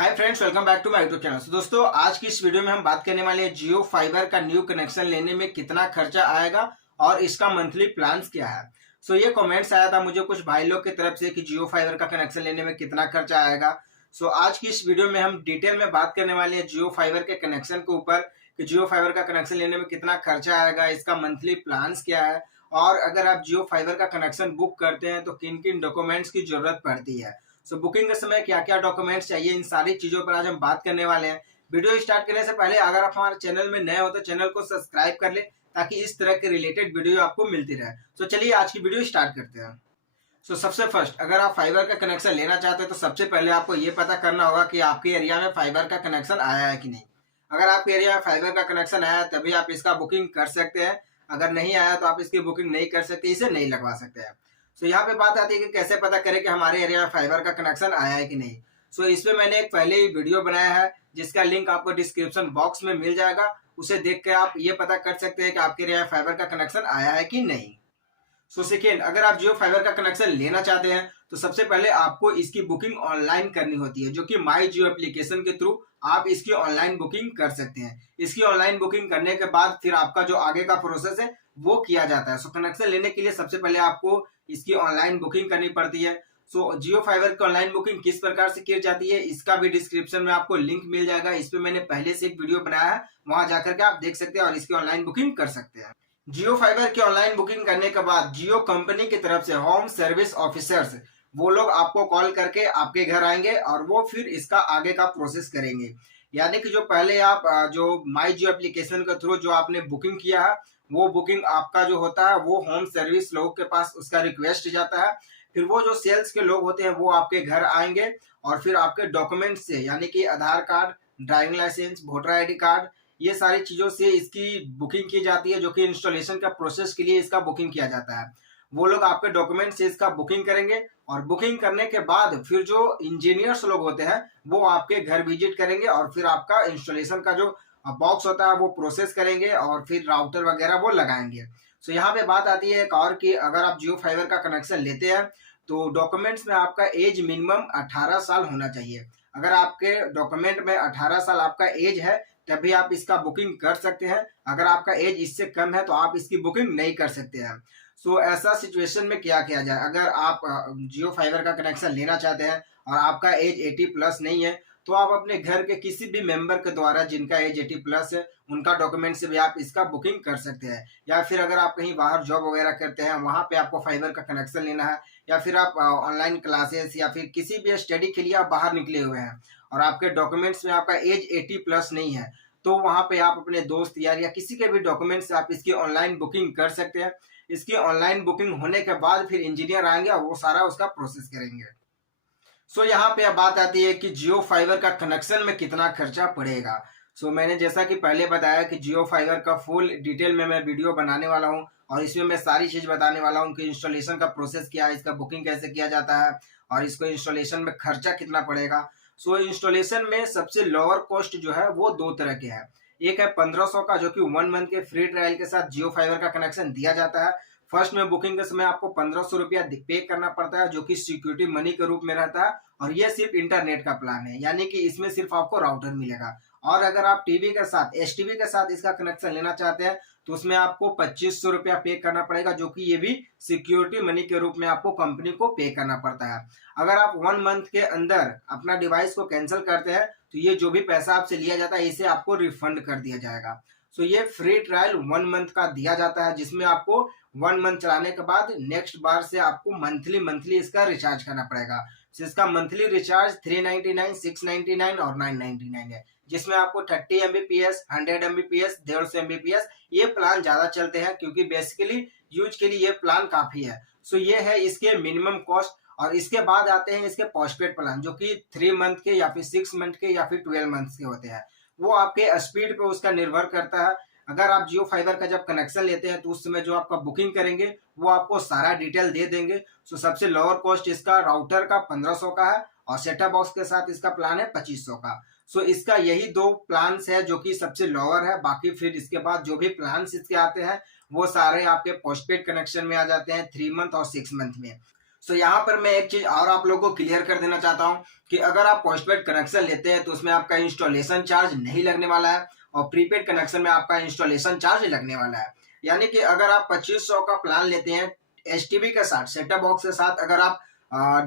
Hi friends, welcome back to my YouTube channel. दोस्तों, आज की इस वीडियो में हम बात करने वाले हैं जियो फाइबर का न्यू कनेक्शन लेने में कितना खर्चा आएगा और इसका मंथली प्लान्स क्या है। ये कमेंट्स आया था मुझे कुछ भाई लोग की तरफ से कि जियो फाइबर का कनेक्शन लेने में कितना खर्चा आएगा। आज की इस वीडियो में हम डिटेल में बात करने वाले हैं जियो फाइबर के कनेक्शन के ऊपर कि जियो फाइबर का कनेक्शन लेने में कितना खर्चा आएगा, इसका मंथली प्लान्स क्या है और अगर आप जियो फाइबर का कनेक्शन बुक करते हैं तो किन किन डॉक्यूमेंट्स की जरूरत पड़ती है। बुकिंग के समय क्या क्या डॉक्यूमेंट्स चाहिए, इन सारी चीजों पर आज हम बात करने वाले हैं। वीडियो स्टार्ट करने से पहले अगर आप हमारे चैनल में नए हो तो चैनल को सब्सक्राइब कर ले ताकि इस तरह के रिलेटेड वीडियो आपको मिलती रहे। चलिए आज की वीडियो स्टार्ट करते हैं। सबसे फर्स्ट, अगर आप फाइबर का कनेक्शन लेना चाहते हैं तो सबसे पहले आपको ये पता करना होगा कि आपके एरिया में फाइबर का कनेक्शन आया है कि नहीं। अगर आपके एरिया में फाइबर का कनेक्शन आया है तभी आप इसका बुकिंग कर सकते हैं, अगर नहीं आया तो आप इसकी बुकिंग नहीं कर सकते, इसे नहीं लगवा सकते हैं। यहाँ पे बात आती है कि कैसे पता करें कि हमारे एरिया में फाइबर का कनेक्शन आया है कि नहीं। इस पे मैंने एक पहले ही वीडियो बनाया है जिसका लिंक आपको डिस्क्रिप्शन बॉक्स में मिल जाएगा, उसे देख कर आप ये पता कर सकते हैं कि आपके एरिया में फाइबर का कनेक्शन आया है कि नहीं। सेकेंड, अगर आप जियो फाइबर का कनेक्शन लेना चाहते हैं तो सबसे पहले आपको इसकी बुकिंग ऑनलाइन करनी होती है, जो कि माई जियो एप्लीकेशन के थ्रू आप इसकी ऑनलाइन बुकिंग कर सकते हैं। इसकी ऑनलाइन बुकिंग करने के बाद फिर आपका जो आगे का प्रोसेस है वो किया जाता है। कनेक्शन लेने के लिए सबसे पहले आपको इसकी ऑनलाइन बुकिंग करनी पड़ती है। जियो फाइबर की ऑनलाइन बुकिंग किस प्रकार से की जाती है इसका भी डिस्क्रिप्शन में आपको लिंक मिल जाएगा। इस पे मैंने पहले से एक वीडियो बनाया है, वहां जाकर के आप देख सकते हैं और इसकी ऑनलाइन बुकिंग कर सकते हैं। जियो फाइबर की ऑनलाइन बुकिंग करने के बाद जियो कंपनी की तरफ से होम सर्विस ऑफिसर्स वो लोग आपको कॉल करके आपके घर आएंगे और वो फिर इसका आगे का प्रोसेस करेंगे। यानी कि जो पहले आप जो माई जियो एप्लीकेशन के थ्रू जो आपने बुकिंग किया है वो बुकिंग आपका जो होता है वो होम सर्विस लोगों के पास उसका रिक्वेस्ट जाता है। फिर वो जो सेल्स के लोग होते हैं वो आपके घर आएंगे और फिर आपके डॉक्यूमेंट से यानी कि Aadhaar card, driving licence, voter ID card, ये सारी चीजों से इसकी बुकिंग की जाती है, जो कि इंस्टॉलेशन का प्रोसेस के लिए इसका बुकिंग किया जाता है। वो लोग आपके डॉक्यूमेंट से इसका बुकिंग करेंगे और बुकिंग करने के बाद फिर जो इंजीनियर्स लोग होते हैं वो आपके घर विजिट करेंगे और फिर आपका इंस्टॉलेशन का जो बॉक्स होता है वो प्रोसेस करेंगे और फिर राउटर वगैरह वो लगाएंगे। यहाँ पे बात आती है एक और कि अगर आप जियो फाइबर का कनेक्शन लेते हैं तो डॉक्यूमेंट्स में आपका एज मिनिमम 18 साल होना चाहिए। अगर आपके डॉक्यूमेंट में 18 साल आपका एज है तभी आप इसका बुकिंग कर सकते हैं। अगर आपका एज इससे कम है तो आप इसकी बुकिंग नहीं कर सकते हैं। ऐसा सिचुएशन में क्या किया जाए, अगर आप जियो फाइबर का कनेक्शन लेना चाहते हैं और आपका एज 80 प्लस नहीं है तो आप अपने घर के किसी भी मेंबर के द्वारा जिनका एज 80 प्लस है उनका डॉक्यूमेंट से भी आप इसका बुकिंग कर सकते हैं। या फिर अगर आप कहीं बाहर जॉब वगैरह करते हैं वहां पे आपको फाइबर का कनेक्शन लेना है, या फिर आप ऑनलाइन क्लासेस या फिर किसी भी स्टडी के लिए आप बाहर निकले हुए हैं और आपके डॉक्यूमेंट्स में आपका एज 80 प्लस नहीं है तो वहां पे आप अपने दोस्त यार या किसी के भी डॉक्यूमेंट से आप इसकी ऑनलाइन बुकिंग कर सकते हैं। इसकी ऑनलाइन बुकिंग होने के बाद फिर इंजीनियर आएंगे और वो सारा उसका प्रोसेस करेंगे। यहाँ पे अब बात आती है कि जियो फाइबर का कनेक्शन में कितना खर्चा पड़ेगा। मैंने जैसा कि पहले बताया कि जियो फाइबर का फुल डिटेल में मैं वीडियो बनाने वाला हूँ और इसमें मैं सारी चीज बताने वाला हूँ कि इंस्टॉलेशन का प्रोसेस क्या है, इसका बुकिंग कैसे किया जाता है और इसको इंस्टॉलेशन में खर्चा कितना पड़ेगा। इंस्टॉलेशन में सबसे लोअर कॉस्ट जो है वो दो तरह के हैं। एक है 1500 का, जो कि 1 मंथ के फ्री ट्रायल के साथ जियो फाइबर का कनेक्शन दिया जाता है। फर्स्ट में बुकिंग के समय आपको 1500 रुपया पे करना पड़ता है, जो कि सिक्योरिटी मनी के रूप में रहता है और ये सिर्फ इंटरनेट का प्लान है, यानी कि इसमें सिर्फ आपको राउटर मिलेगा। और अगर आप टीवी के साथ एसटीवी के साथ इसका कनेक्शन लेना चाहते हैं तो उसमें आपको 2500 रुपया पे करना पड़ेगा, जो कि ये भी सिक्योरिटी मनी के रूप में आपको कंपनी को पे करना पड़ता है। अगर आप 1 मंथ के अंदर अपना डिवाइस को कैंसिल करते हैं तो ये जो भी पैसा आपसे लिया जाता है इसे आपको रिफंड कर दिया जाएगा। ये फ्री ट्रायल 1 मंथ का दिया जाता है, जिसमें आपको 1 मंथ चलाने के बाद नेक्स्ट बार से आपको मंथली इसका रिचार्ज करना पड़ेगा। इसका मंथली रिचार्ज 399, 699 और 999 है, जिसमें आपको 30 Mbps, 100 Mbps, 150 Mbps ये प्लान ज्यादा चलते हैं क्योंकि बेसिकली यूज के लिए ये प्लान काफी है। ये है इसके मिनिमम कॉस्ट। और इसके बाद आते हैं इसके पोस्टपेड प्लान, जो कि 3 मंथ के या फिर 6 मंथ के या फिर 12 मंथ के होते हैं। वो आपके स्पीड पे उसका निर्भर करता है। अगर आप जियो फाइबर का जब कनेक्शन लेते हैं तो उस समय जो आपका बुकिंग करेंगे वो आपको सारा डिटेल दे देंगे। सबसे लोअर कॉस्ट इसका राउटर का 1500 का है और सेटअप बॉक्स के साथ इसका प्लान है 2500 का। इसका यही दो प्लान्स है जो कि सबसे लोअर है। बाकी फिर इसके बाद जो भी प्लान्स इसके आते हैं वो सारे आपके पोस्टपेड कनेक्शन में आ जाते हैं 3 मंथ और 6 मंथ में। सो यहाँ पर मैं एक चीज और आप लोगों को क्लियर कर देना चाहता हूँ कि अगर आप पोस्टपेड कनेक्शन लेते हैं तो उसमें आपका इंस्टॉलेशन चार्ज नहीं लगने वाला है और प्रीपेड कनेक्शन में आपका इंस्टॉलेशन चार्ज लगने वाला है। यानी कि अगर आप 2500 का प्लान लेते हैं एसटीबी के साथ, सेटअप बॉक्स के साथ, अगर आप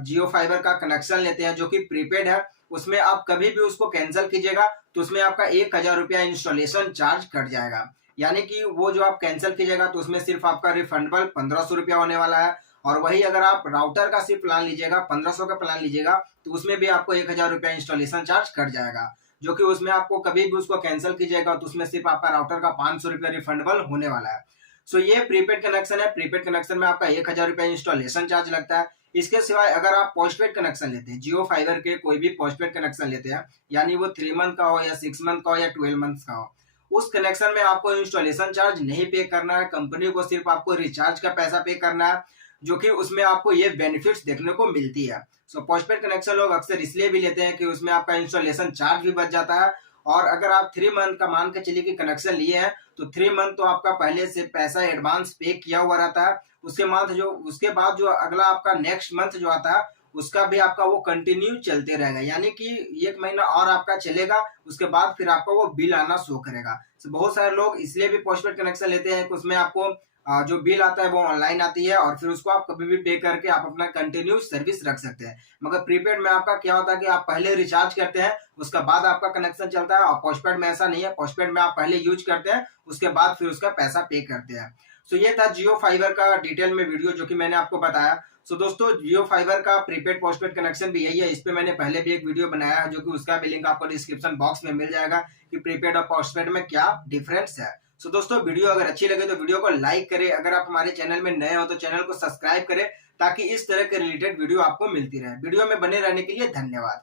जियो फाइबर का कनेक्शन लेते हैं जो कि प्रीपेड है, उसमें आप कभी भी उसको कैंसिल कीजिएगा तो उसमें आपका 1000 रुपया इंस्टॉलेशन चार्ज कट जाएगा। यानी कि वो जो आप कैंसिल कीजिएगा तो उसमें सिर्फ आपका रिफंडेबल 1500 रुपया होने वाला है। और वही अगर आप राउटर का सिर्फ प्लान लीजिएगा, 1500 का प्लान लीजिएगा, तो उसमें भी आपको 1000 रुपया इंस्टॉलेशन चार्ज कट जाएगा, जो कि उसमें आपको कभी भी उसको कैंसिल कीजिएगा तो उसमें सिर्फ आपका राउटर का 500 रुपया रिफंडेबल होने वाला है। सो ये प्रीपेड कनेक्शन है। प्रीपेड कनेक्शन में आपका 1000 रुपया इंस्टॉलेशन चार्ज लगता है। इसके सिवाय अगर आप पोस्टपेड कनेक्शन लेते हैं, जियो फाइबर के कोई भी पोस्टपेड कनेक्शन लेते हैं, यानी वो 3 मंथ का हो या 6 मंथ का हो या 12 मंथ का हो, उस कनेक्शन में आपको इंस्टॉलेशन चार्ज नहीं पे करना है। कंपनी को सिर्फ आपको रिचार्ज का पैसा पे करना है, जो कि उसमें आपको ये बेनिफिट्स देखने को मिलती है। सो पोस्टपेड कनेक्शन लोग अक्सर इसलिए भी लेते हैं कि उसमें आपका इंस्टॉलेशन चार्ज भी बच जाता है। और अगर आप 3 मंथ का मान के चलिए कि कनेक्शन लिए हैं तो 3 मंथ तो आपका पहले से पैसा एडवांस पे किया हुआ रहता है। उसके बाद जो अगला आपका नेक्स्ट मंथ जो आता है उसका भी आपका वो कंटिन्यू चलते रहेगा, यानी कि 1 महीना और आपका चलेगा, उसके बाद फिर आपका वो बिल आना शो करेगा। तो बहुत सारे लोग इसलिए भी पोस्टपेड कनेक्शन लेते हैं कि उसमें आपको जो बिल आता है वो ऑनलाइन आती है और फिर उसको आप कभी भी पे करके आप अपना कंटिन्यू सर्विस रख सकते हैं। मगर प्रीपेड में आपका क्या होता है कि आप पहले रिचार्ज करते हैं, उसके बाद आपका कनेक्शन चलता है। और पोस्टपेड में ऐसा नहीं है, पोस्टपेड में आप पहले यूज करते हैं, उसके बाद फिर उसका पैसा पे करते हैं। सो ये था जियो फाइबर का डिटेल में वीडियो जो कि मैंने आपको बताया। सो दोस्तों, जियो फाइबर का प्रीपेड पोस्टपेड कनेक्शन भी यही है। इस पे मैंने पहले भी एक वीडियो बनाया है, जो कि उसका भी लिंक आपको डिस्क्रिप्शन बॉक्स में मिल जाएगा कि प्रीपेड और पोस्टपेड में क्या डिफरेंस है। सो दोस्तों, वीडियो अगर अच्छी लगे तो वीडियो को लाइक करें। अगर आप हमारे चैनल में नए हो तो चैनल को सब्सक्राइब करें, ताकि इस तरह के रिलेटेड वीडियो आपको मिलती रहे। वीडियो में बने रहने के लिए धन्यवाद।